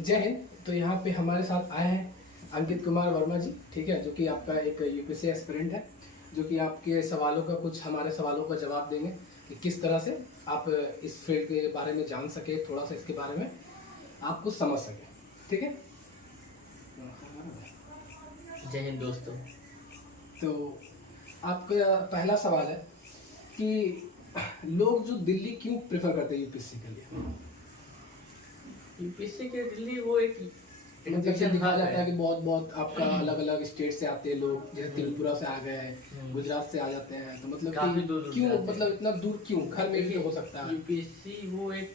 जय हिंद। तो यहाँ पे हमारे साथ आए हैं अंकित कुमार वर्मा जी, ठीक है, जो कि आपका एक यूपीएससी एस्पिरेंट है, जो कि आपके सवालों का कुछ हमारे सवालों का जवाब देंगे कि किस तरह से आप इस फील्ड के बारे में जान सके, थोड़ा सा इसके बारे में आप कुछ समझ सके, ठीक है। जय हिंद दोस्तों। तो आपका पहला सवाल है कि लोग जो दिल्ली क्यों प्रेफर करते हैं यूपीएससी के लिए? यूपीएससी के दिल्ली वो एक मतलब जैसे एजुकेशन दिखाया हब जाता है कि है। बहुत बहुत आपका अलग अलग स्टेट से आते हैं लोग, जैसे त्रिपुरा से आ गए हैं, गुजरात से आ जाते हैं, तो मतलब काफी कि दूर दूर क्यों, से आते हैं। मतलब इतना दूर क्यों? घर में भी तो हो सकता है। यूपीएससी वो एक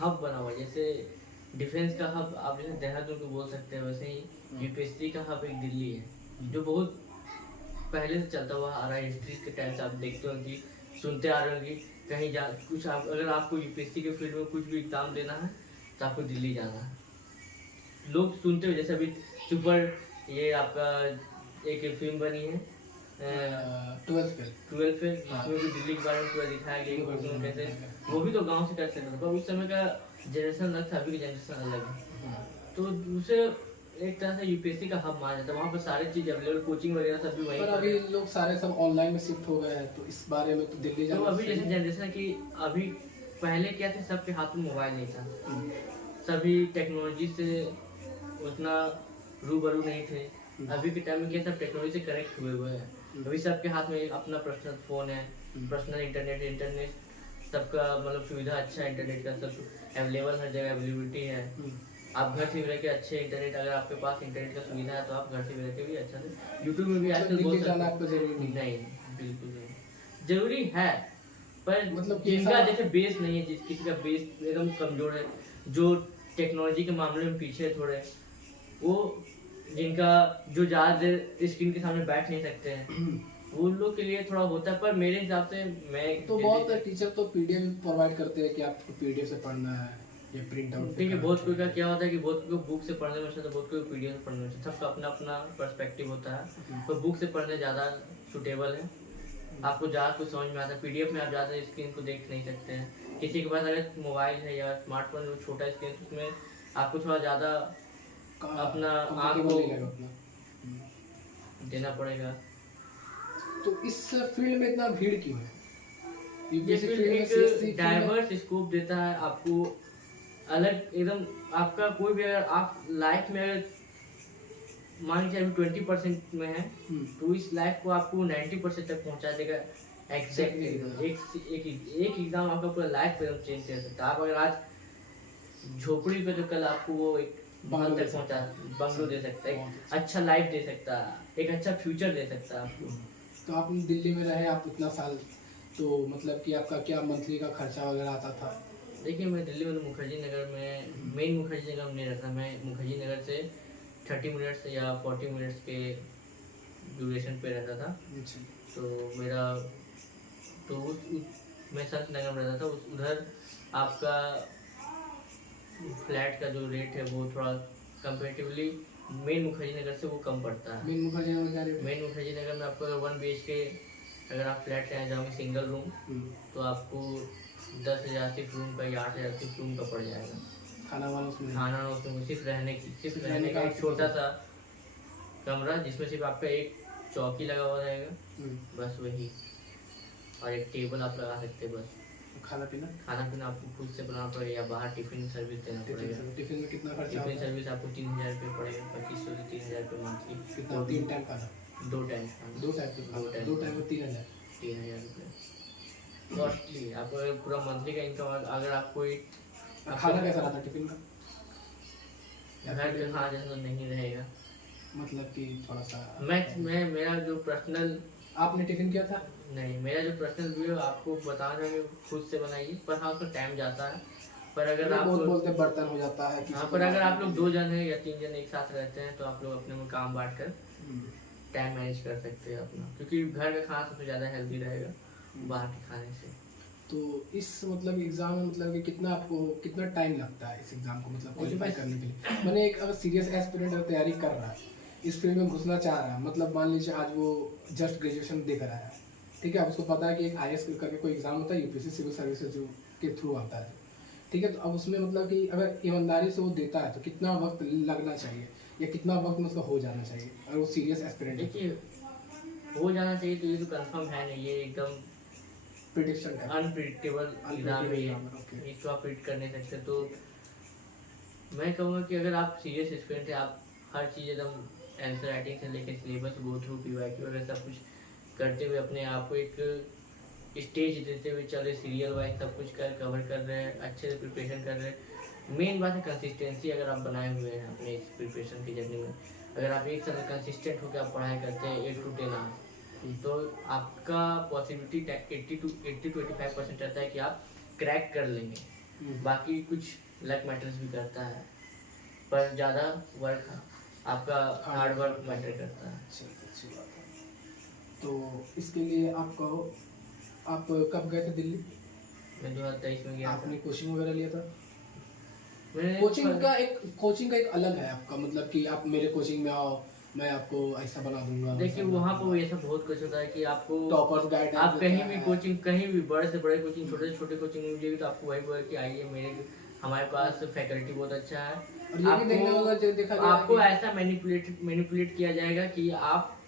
हब बना हुआ है, जैसे डिफेंस का हब आप जैसे देहरादून को बोल सकते हैं, वैसे ही यूपीएससी का हब एक दिल्ली है, जो बहुत पहले से चलता हुआ आ रहा है। हिस्ट्री के टाइम से आप देखते हो कि सुनते आ रहे हो कि कहीं जा कुछ आप अगर आपको यूपीएससी के फील्ड में कुछ भी एग्जाम देना है तो आपको दिल्ली जाना है। लोग सुनते हो जैसे अभी सुपर ये आपका एक फिल्म बनी है 12th फेल। 12 फेल, जिसमें भी दिल्ली के बारे में पूरा दिखाया गया कि उसमें कैसे वो भी तो गांव से टच करता था, पर उस समय का जनरेशन अलग था, अभी का जनरेशन अलग है। तो उसे एक तरह से यूपीएससी का हब माना जाता है, वहाँ पर सारी चीज अवेलेबल, कोचिंग वगैरह सब भी वहीं पर पर अभी है। लोग सारे सब ऑनलाइन में शिफ्ट हो गए हैं, तो इस बारे में तो दिल्ली तो जाना अभी सही जैसे है। जनरेशन की अभी पहले क्या थे, सबके हाथ में मोबाइल नहीं था, सभी टेक्नोलॉजी से उतना रूबरू नहीं थे। अभी के टाइम में क्या सब टेक्नोलॉजी से कनेक्ट हुए हुए हैं। अभी सबके हाथ में अपना पर्सनल फोन है, पर्सनल इंटरनेट सबका मतलब सुविधा अच्छा है, इंटरनेट का सब अवेलेबल, हर जगह अवेलेबिलिटी है। आप घर से भी रह के अच्छे इंटरनेट, अगर आपके पास इंटरनेट का सुविधा है तो आप घर से भी रह के भी अच्छा से यूट्यूब में भी मतलब आजकल दिल्ली बोल जाना सकते आपको जरूरी नहीं है। नहीं, बिल्कुल नहीं जरूरी है, पर मतलब कि जिनका ऐसा- जैसे बेस नहीं है, जिस किसी का बेस एकदम कमजोर है, जो टेक्नोलॉजी के मामले में पीछे है थोड़े, वो जिनका जो ज्यादा देर स्क्रीन के सामने बैठ नहीं सकते हैं, वो लोग के लिए थोड़ा होता है। पर मेरे हिसाब से मैं तो बहुत टीचर तो पीडीएफ प्रोवाइड करते हैं कि आपको पीडीएफ से पढ़ना है या प्रिंट आउट। ठीक है, बहुत कोई का क्या होता है कि बहुत कोई बुक से पढ़ने में अच्छा, तो बहुत कोई पीडीएफ से पढ़ने में अच्छा, सबका अपना अपना पर्सपेक्टिव होता है। तो बुक से पढ़ने ज़्यादा सुटेबल है, आपको ज़्यादा कुछ समझ में आता है। पीडीएफ में आप ज़्यादा स्क्रीन को देख नहीं सकते हैं। किसी के पास अगर मोबाइल है या स्मार्टफोन जो छोटा स्क्रीन, तो उसमें आपको थोड़ा ज़्यादा अपना आँख को देना पड़ेगा। तो इस फील्ड में इतना भीड़ क्यों है? ये यूपीएससी फील्ड फील्ड में, एक सीएससी फील्ड में डाइवर्स स्कोप देता है आपको, अलग एकदम। आपका कोई भी अगर आप लाइफ में अगर मान लीजिए अभी 20% में है, तो इस लाइफ को आपको 90% तक पहुंचा देगा। एग्जैक्टली एक एग्जाम आपका पूरा लाइफ एकदम चेंज कर सकता है। आप अगर आज झोपड़ी पे, तो कल आपको वो एक बंगलो तक पहुंचा, बंगलो दे सकता है, अच्छा लाइफ दे सकता है, एक अच्छा फ्यूचर दे सकता है आपको। तो आप दिल्ली में रहे आप इतना साल, तो मतलब कि आपका क्या मंथली का खर्चा वगैरह आता था? देखिए, मैं दिल्ली में मुखर्जी नगर में, मेन मुखर्जी नगर में नहीं रहता, मैं मुखर्जी नगर से 30 मिनट्स या 40 मिनट्स के ड्यूरेशन पे रहता था। तो मेरा तो मैं संत नगर में रहता था, उधर आपका फ्लैट का जो रेट है वो थोड़ा कंपेरेटिवली मेन मुखर्जी नगर से वो कम पड़ता है। मेन मुखर्जी नगर क्या रेट? मेन मुखर्जी नगर में आपको अगर 1 BHK अगर आप फ्लैट लेना जाओगे सिंगल रूम, तो आपको 10,000 सिर्फ रूम का या 8,000 सिर्फ रूम का पड़ जाएगा। खाना वाला उसमें? खाना उसमें सिर्फ रहने का एक छोटा सा कमरा, जिसमें सिर्फ आपका एक चौकी लगा हुआ रहेगा, बस वही, और एक टेबल आप लगा सकते हैं बस। खाना पीना आपको खुद से बनाना पड़ेगा या बाहर टिफिन सर्विस देना पड़ेगा। टिफिन में कितना खर्चा टिफिन होता है? सर्विस आपको 3,000 रुपये पड़ेगा, 2,500 से 3,000 रुपये मंथली। कितना? 3 टाइम खाना? 2 टाइम खाना, 2 टाइम का खाना, 2 टाइम में 3,000? 3,000 रुपये कॉस्टली। आपको अगर पूरा मंथली का इनकम, अगर आप कोई खाना कैसा रहता टिफिन का? घर का खाना जैसा तो नहीं रहेगा, मतलब कि थोड़ा सा मैं मेरा जो पर्सनल, आपने टिफिन किया था? नहीं, मेरा जो पर्सनल व्यू आपको बताना चाहूँगा, खुद से बनाइए, पर हाँ उसमें टाइम जाता है। पर अगर आप बोलते बर्तन हो जाता है, हाँ, पर अगर आप लोग 2 जन हैं या 3 जन एक साथ रहते हैं, तो आप लोग अपने में काम बांट कर टाइम मैनेज कर सकते हैं अपना, क्योंकि घर का खाना सबसे ज़्यादा हेल्दी रहेगा बाहर के खाने से। तो इस मतलब एग्जाम में मतलब कि कितना टाइम लगता है इस एग्जाम को मतलब क्वालिफाई करने के लिए? मैंने एक अगर सीरियस एस्पिरेंट अगर तैयारी कर रहा है, इस फील्ड में घुसना चाह रहा है, मतलब मान लीजिए आज वो जस्ट ग्रेजुएशन देख रहा है, ठीक है, उसको पता है कि एक IAS करके कोई एग्जाम होता है, यूपीएससी सिविल सर्विसेज जो के थ्रू आता है, ठीक है, तो अब उसमें मतलब कि अगर ईमानदारी से वो देता है तो कितना वक्त लगना चाहिए या कितना वक्त में उसका हो जाना चाहिए अगर वो सीरियस एस्पिरेंट है? देखिए, हो जाना चाहिए तो ये तो कंफर्म है नहीं, ये एकदम प्रिडिक्शन है, अनप्रिडिक्टेबल एग्जाम है ये, इसको आप प्रिडिक्ट कर नहीं सकते। तो मैं कहूँगा कि अगर आप सीरियस स्टूडेंट है, आप हर चीज़ एकदम आंसर राइटिंग से लेकर सिलेबस गो थ्रू पीवाईक्यू वगैरह सब कुछ करते हुए अपने आप को एक स्टेज देते हुए चले, सीरियल वाइज सब कुछ कवर कर रहे हैं, अच्छे से प्रिपरेशन कर रहे हैं। मेन बात है कंसिस्टेंसी, अगर आप बनाए हुए हैं अपने इस प्रिपरेशन की जर्नी में, अगर आप एक साल कंसिस्टेंट होकर आप पढ़ाई करते हैं 8 to 10 आवर्स, तो आपका पॉसिबिलिटी 80 to 85% रहता है कि आप क्रैक कर लेंगे। बाकी कुछ लक मैटर्स भी करता है, पर ज़्यादा वर्क आपका हार्ड वर्क मैटर करता है। अच्छी बात है। तो इसके लिए आप कहो, आप कब गए थे दिल्ली? मैं 2023 में गया था। आपने कोचिंग वगैरह लिया था? मैंने कोचिंग का एक अलग है आपका, मतलब कि आप मेरे कोचिंग में आओ, मैं आपको ऐसा बना दूंगा। देखिए वहाँ पर ऐसा बहुत कुछ होता है कि आपको टॉपर्स गाइडेंस, आप कहीं भी कोचिंग, कहीं भी बड़े से बड़े कोचिंग, छोटे से छोटे कोचिंग में मिलेगी तो आपको वही बोले कि आइए मेरे, हमारे पास फैकल्टी बहुत अच्छा है। और ये भी देखना होगा, जो देखा गया आपको ऐसा मैनिपुलेट किया जाएगा कि आप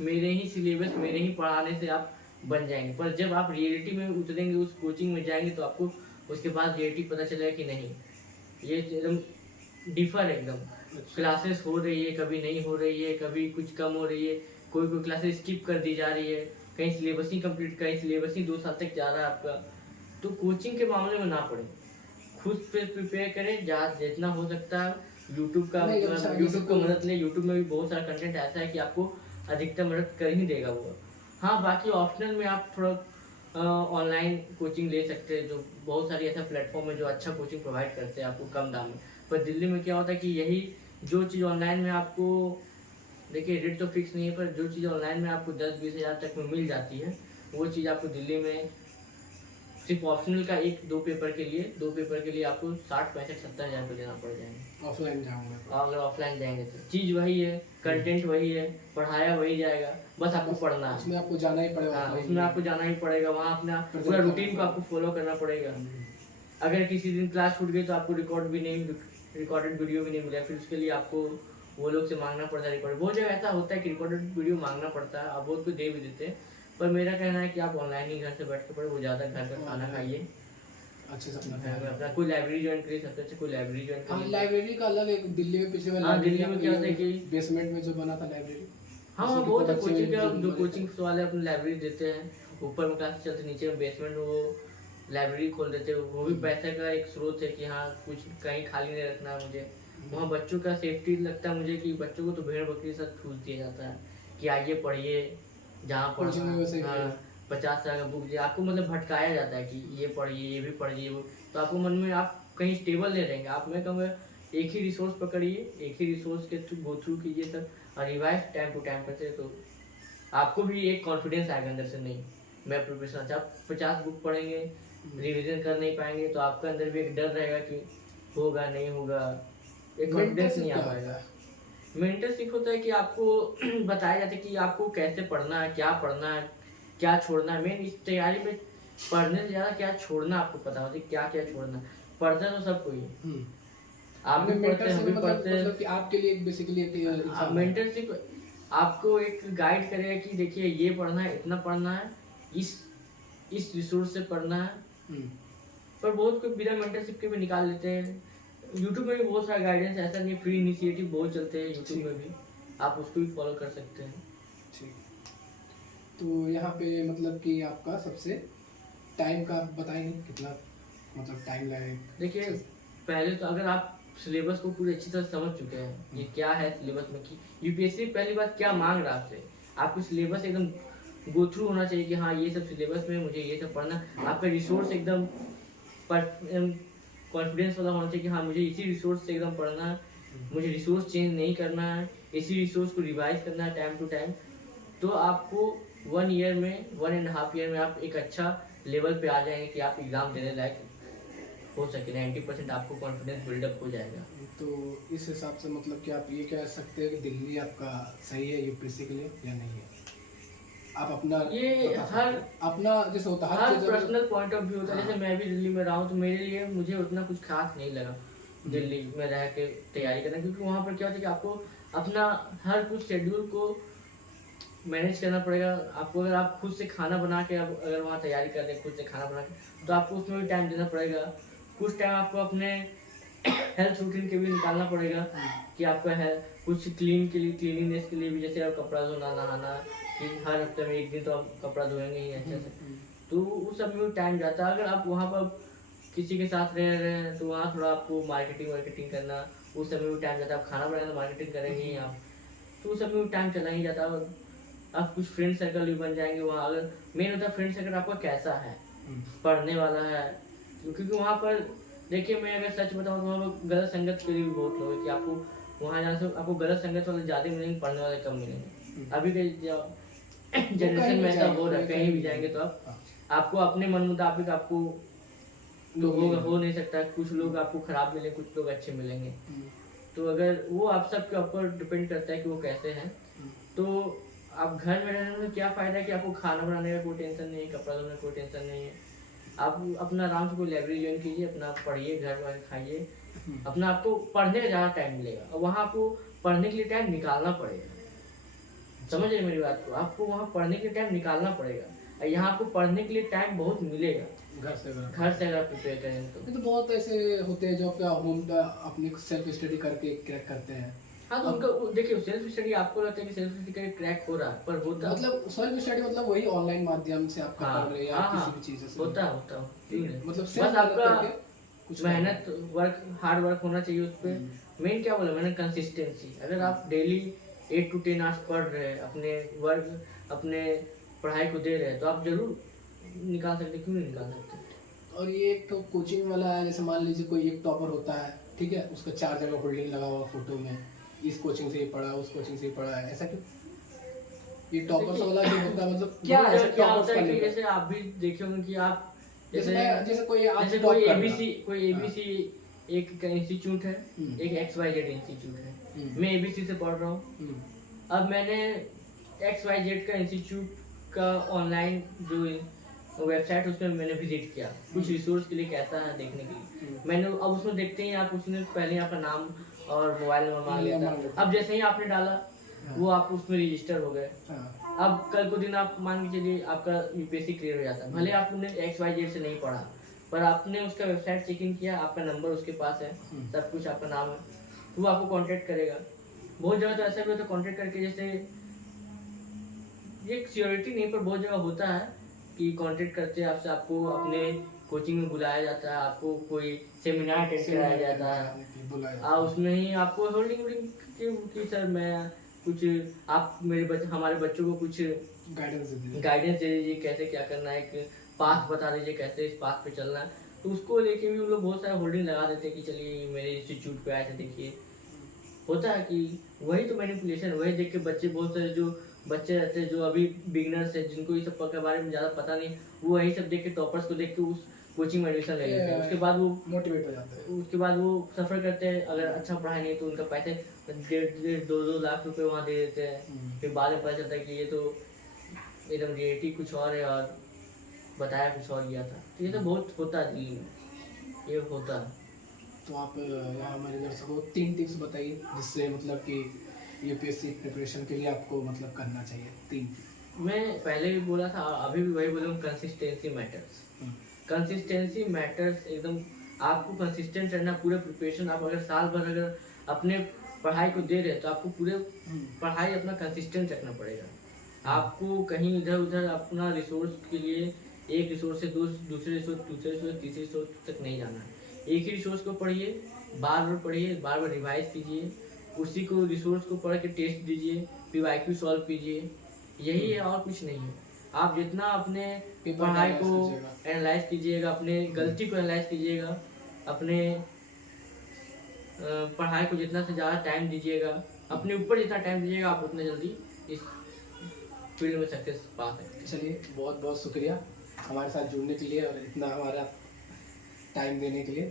मेरे ही सिलेबस, मेरे ही पढ़ाने से आप बन जाएंगे, पर जब आप रियलिटी में उतरेंगे, उस कोचिंग में जाएंगे, तो आपको उसके बाद रियलिटी पता चलेगा कि नहीं, ये एकदम डिफर है एकदम। क्लासेस हो रही है, कभी नहीं हो रही है, कभी कुछ कम हो रही है, कोई क्लासेस स्किप कर दी जा रही है, कहीं सिलेबस ही कंप्लीट, कहीं सिलेबस ही 2 साल तक जा रहा है आपका। तो कोचिंग के मामले में ना पड़े, खुद पे प्रिपेयर करें जहाँ जितना हो सकता है। यूट्यूब का मदद ले, यूट्यूब में भी बहुत सारा कंटेंट ऐसा है कि आपको अधिकतर मदद कर ही देगा वो। हाँ, बाकी ऑप्शनल में आप थोड़ा ऑनलाइन कोचिंग ले सकते हैं, जो बहुत सारी ऐसा प्लेटफॉर्म है जो अच्छा कोचिंग प्रोवाइड करते हैं आपको कम दाम में। पर दिल्ली में क्या होता है कि यही जो चीज़ ऑनलाइन में आपको, देखिए रेट तो फिक्स नहीं है, पर जो चीज़ ऑनलाइन में आपको 10-20 हज़ार तक में मिल जाती है, वो चीज़ आपको दिल्ली में सिर्फ ऑप्शनल का 1-2 पेपर के लिए आपको 60-65-70 हज़ार रुपये देना पड़ जाएंगे ऑफलाइन जाऊंगा। अगर ऑफलाइन जाएंगे तो चीज़ वही है, कंटेंट वही है, पढ़ाया वही जाएगा, बस आपको पढ़ना है, उसमें आपको जाना ही पड़ेगा। हाँ, उसमें आपको जाना ही पड़ेगा, वहाँ अपना पूरा रूटीन को आपको फॉलो करना पड़ेगा। अगर किसी दिन क्लास छूट गई तो आपको रिकॉर्डेड वीडियो भी नहीं मिला, फिर उसके लिए आपको वो लोग से मांगना पड़ता है रिकॉर्ड। बहुत जगह ऐसा होता है कि रिकॉर्डेड वीडियो मांगना पड़ता है, आप बहुत को दे भी देते हैं, पर मेरा कहना है कि आप ऑनलाइन ही घर से बैठ के पढ़े, वो ज़्यादा घर का खाना खाइए अच्छे से अपना कोई लाइब्रेरी ज्वाइन करिए, सबसे अच्छा कोई लाइब्रेरी ज्वाइन करिए। लाइब्रेरी का अलग एक दिल्ली में पिछले वाला, दिल्ली में क्या होता है कि बेसमेंट में जो बना था लाइब्रेरी, हाँ बहुत है कोचिंग का, जो कोचिंग वाले अपनी लाइब्रेरी देते हैं, ऊपर में क्लास चलते, नीचे में बेसमेंट में वो लाइब्रेरी खोल देते हैं। वो भी पैसे का एक स्रोत है कि हाँ कुछ कहीं खाली नहीं रखना है मुझे। वहाँ बच्चों का सेफ्टी लगता है मुझे कि बच्चों को तो भेड़ बकरी के साथ ठूस दिया जाता है कि आइए पढ़िए, जहाँ पढ़ना 50 साल का बुक दिया आपको, मतलब भटकाया जाता है कि ये पढ़िए, ये भी पढ़िए, वो तो आपको मन में आप कहीं स्टेबल नहीं रहेंगे। आप, मैं कहूँगा एक ही रिसोर्स पकड़िए, एक ही रिसोर्स के थ्रू गो थ्रू कीजिए सब, और रिवाइज टाइम टू टाइम करते हैं, तो आपको भी एक कॉन्फिडेंस आएगा अंदर से, नहीं मैं प्रिपरेशन अच्छा। आप 50 बुक पढ़ेंगे, रिवीजन कर नहीं पाएंगे, तो आपके अंदर भी एक डर रहेगा कि होगा नहीं होगा, एक कॉन्फिडेंस नहीं आ पाएगा। मेंटरशिप होता है कि आपको बताया जाता है कि आपको कैसे पढ़ना है, क्या छोड़ना है। मेन इस तैयारी में पढ़ने से ज़्यादा क्या छोड़ना आपको पता होता है, क्या क्या छोड़ना। पढ़ते तो सब कोई आप भी पढ़ते हैं, हम भी पढ़ते हैं, मतलब कि आपके लिए बेसिकली मेंटरशिप आपको एक गाइड करेगा कि देखिए ये पढ़ना है, इतना पढ़ना है, इस रिसोर्स से पढ़ना है। पर बहुत कोई बिना मेंटरशिप के भी निकाल लेते हैं। यूट्यूब में भी बहुत सारा गाइडेंस, ऐसा नहीं, फ्री इनिशिएटिव बहुत चलते हैं यूट्यूब में भी, आप उसको भी फॉलो कर सकते हैं। ठीक, तो यहाँ पे मतलब कि आपका सबसे टाइम का बताएंगे कितना मतलब टाइम लगेगा? देखिए पहले तो अगर आप सिलेबस को पूरी अच्छी तरह समझ चुके हैं, ये क्या है सिलेबस में, कि यूपीएससी पहली बात क्या मांग रहा है आपसे, आपको सिलेबस एकदम गो थ्रू होना चाहिए कि हाँ ये सब सिलेबस में मुझे ये सब पढ़ना। आपका रिसोर्स एकदम कॉन्फिडेंस वाला होना चाहिए कि हाँ मुझे इसी रिसोर्स से एकदम पढ़ना है, मुझे रिसोर्स चेंज नहीं करना है, इसी रिसोर्स को रिवाइज करना है टाइम टू टाइम। तो आपको 1 ईयर में, 1.5 ईयर में आप एक अच्छा लेवल पे आ जाएंगे कि आप एग्ज़ाम देने लायक हो सके। 90% आपको कॉन्फिडेंस बिल्डअप हो जाएगा। तो इस हिसाब से मतलब कि आप ये कह सकते हैं कि दिल्ली आपका सही है यूपीएससी के लिए या नहीं है? आप अपना ये बता सकते हर हैं? अपना जैसे होता है हर चीज़ अगर- पर्सनल पॉइंट ऑफ व्यू होता है। हाँ। जैसे मैं भी दिल्ली में रहा हूँ तो मेरे लिए मुझे उतना कुछ खास नहीं लगा दिल्ली में रह के तैयारी करना, क्योंकि वहाँ पर क्या होता है कि आपको अपना हर कुछ शेड्यूल को मैनेज करना पड़ेगा। आपको अगर आप खुद से खाना बना के अब अगर वहाँ तैयारी कर रहे हैं खुद से खाना बना के, तो आपको उसमें भी टाइम देना पड़ेगा। कुछ टाइम आपको अपने हेल्थ रूटीन के लिए निकालना पड़ेगा कि आपका है कुछ क्लीन के लिए, क्लीनिनेस के लिए भी, जैसे आप कपड़ा धोना, नहाना, कि हर हफ्ते में एक दिन तो आप कपड़ा धोएंगे ही अच्छे से, तो उस सब में भी टाइम जाता है। अगर आप वहाँ पर किसी के साथ रह रहे हैं तो वहाँ थोड़ा आपको मार्केटिंग करना, उस सब में भी टाइम जाता है। आप खाना बनाना मार्केटिंग करेंगे ही आप, तो उस सब में भी टाइम चला ही जाता है। आप कुछ फ्रेंड सर्कल भी बन जाएंगे वहाँ। अगर मेन होता है फ्रेंड सर्कल आपका कैसा है, पढ़ने वाला है, क्योंकि वहाँ पर देखिए मैं अगर सच बताऊँ तो वहाँ पर गलत संगत के लिए भी बहुत लोग है कि आपको वहाँ जाने से आपको गलत संगत वाले ज़्यादा मिलेंगे, पढ़ने वाले कम मिलेंगे। अभी के जनरेशन में ऐसा हो रहा है, कहीं भी जाएंगे तो आपको अपने मन मुताबिक आपको तो हो नहीं सकता। कुछ लोग आपको खराब मिले, कुछ लोग अच्छे मिलेंगे। तो अगर वो आप सबके ऊपर डिपेंड करता है कि वो कैसे हैं। तो आप घर में रहने में क्या फ़ायदा है कि आपको खाना बनाने का कोई टेंशन नहीं है, कपड़ा धोने का कोई टेंशन नहीं है। आप अपना आराम से कोई लाइब्रेरी ज्वाइन कीजिए, अपना पढ़िए, घर वाले खाइए, अपना आपको पढ़ने का ज़्यादा टाइम मिलेगा। और वहाँ आपको पढ़ने के लिए टाइम निकालना पड़ेगा। समझ रहे मेरी बात को? आपको वहाँ पढ़ने के लिए टाइम निकालना पड़ेगा, और यहाँ आपको पढ़ने के लिए टाइम बहुत मिलेगा घर से अगर आप प्रिपेयर करें तो। ये तो बहुत ऐसे होते हैं जो क्या होम अपनी सेल्फ स्टडी करके क्रैक करते हैं। हाँ तो उनका देखिए सेल्फ स्टडी आपको लगता है कि सेल्फ स्टडी क्रैक हो रहा है, पर होता मतलब सेल्फ स्टडी मतलब वही ऑनलाइन माध्यम से आपका हाँ, पढ़ रहे हैं या हाँ, किसी भी चीज़ से होता क्यों नहीं? मतलब बस self आपका करके कुछ मेहनत, वर्क, हार्ड वर्क होना चाहिए उस पर। मेन क्या बोला मैंने, कंसिस्टेंसी। अगर आप डेली 8 to 10 आवर्स पढ़ रहे हैं, अपने वर्क, अपने पढ़ाई को दे रहे हैं, तो आप जरूर निकाल सकते, क्यों नहीं निकाल सकते। और ये एक तो कोचिंग वाला है, जैसे मान लीजिए कोई एक टॉपर होता है, ठीक है, उसका 4 जगह होल्डिंग लगा हुआ फोटो में, इस कोचिंग से ही पढ़ा, उस कोचिंग से ही पढ़ा है, ऐसा क्यों? ये टॉपर्स वाला जो होता है मतलब क्या है क्या टॉपर्स होता का है कि लेवल? जैसे आप भी देखे होंगे कि आप जैसे कोई आज जैसे top कोई करना। एबीसी एक इंस्टीट्यूट है, एक XYZ इंस्टीट्यूट है। मैं एबीसी से पढ़ रहा हूँ। अब मैंने XYZ का इंस्टीट्यूट का ऑनलाइन जो वेबसाइट उसमें मैंने विजिट किया कुछ रिसोर्स के लिए, कैसा है देखने के लिए। मैंने अब उसमें देखते ही आप उसने पहले आपका नाम और मोबाइल नंबर मांग लिया था। अब जैसे ही आपने डाला वो आप उसमें रजिस्टर हो गए। अब कल को दिन आप मान के चलिए आपका यूपीएससी क्लियर हो जाता है, भले आपने XYZ से नहीं पढ़ा, पर आपने उसका वेबसाइट चेक इन किया, आपका नंबर उसके पास है, सब कुछ आपका नाम है, तो वो आपको कांटेक्ट करेगा। बहुत जगह तो ऐसा भी होता है कांटेक्ट करके, जैसे ये सिक्योरिटी नहीं पर बहुत जगह होता है कि कांटेक्ट करते हैं आपसे, आपको अपने कोचिंग में बुलाया जाता है, आपको कोई सेमिनार अटेंड कराया जाता है, उसमें ही आपको होल्डिंग की सर मैं कुछ आप हमारे बच्चों को कुछ गाइडेंस दे दीजिए, कैसे क्या करना है, एक पाथ बता दीजिए कैसे इस पाथ पे चलना है। तो उसको लेके भी हम लोग बहुत सारे होल्डिंग लगा देते हैं कि चलिए मेरे इंस्टीट्यूट पे आए थे देखिए। होता है कि वही तो मैनिपुलेशन, वही देख के बच्चे, बहुत सारे जो बच्चे रहते हैं जो अभी बिगनर्स है, जिनको ये सब के बारे में ज़्यादा पता नहीं, वो वही सब देख के टॉपर्स को देख के उस कोचिंग में एडमिशन ले लेते हैं। उसके बाद वो मोटिवेट हो जाते हैं, उसके बाद वो सफ़र करते हैं। अगर अच्छा पढ़ाई नहीं तो उनका पैसे 1.5-2 लाख रुपए वहाँ दे देते हैं। फिर बाद में पता चलता है कि ये तो एकदम रियलिटी कुछ और है और बताया कुछ और गया था। तो ये तो बहुत होता है दिल्ली में, ये होता है। तो आप यहाँ हमारे दर्शकों को 3 टिप्स बताइए जिससे मतलब कि यूपीएससी प्रिपरेशन के लिए आपको मतलब करना चाहिए 3। मैं पहले भी बोला था, अभी भी वही बोलूँ, कंसिस्टेंसी मैटर्स। कंसिस्टेंसी मैटर्स एकदम। आपको कंसिस्टेंट रहना पूरे प्रिपरेशन। आप अगर साल भर अगर अपने पढ़ाई को दे रहे हैं तो आपको पूरे पढ़ाई अपना कंसिस्टेंट रखना पड़ेगा। आपको कहीं इधर उधर अपना रिसोर्स के लिए एक रिसोर्स से दूसरे रिसोर्स, तीसरे रिसोर्स तक नहीं जाना है। एक ही रिसोर्स को पढ़िए, बार बार पढ़िए, बार बार रिवाइज कीजिए, उसी को रिसोर्स को पढ़ के टेस्ट दीजिए, PYQ सॉल्व कीजिए। यही है और कुछ नहीं है। आप जितना अपने पढ़ाई को एनालाइज कीजिएगा, अपने गलती को एनालाइज कीजिएगा, अपने पढ़ाई को जितना से ज़्यादा टाइम दीजिएगा, अपने ऊपर जितना टाइम दीजिएगा, आप उतना जल्दी इस फील्ड में सक्सेस पा सकते हैं। चलिए बहुत बहुत शुक्रिया हमारे साथ जुड़ने के लिए और इतना हमारा टाइम देने के लिए।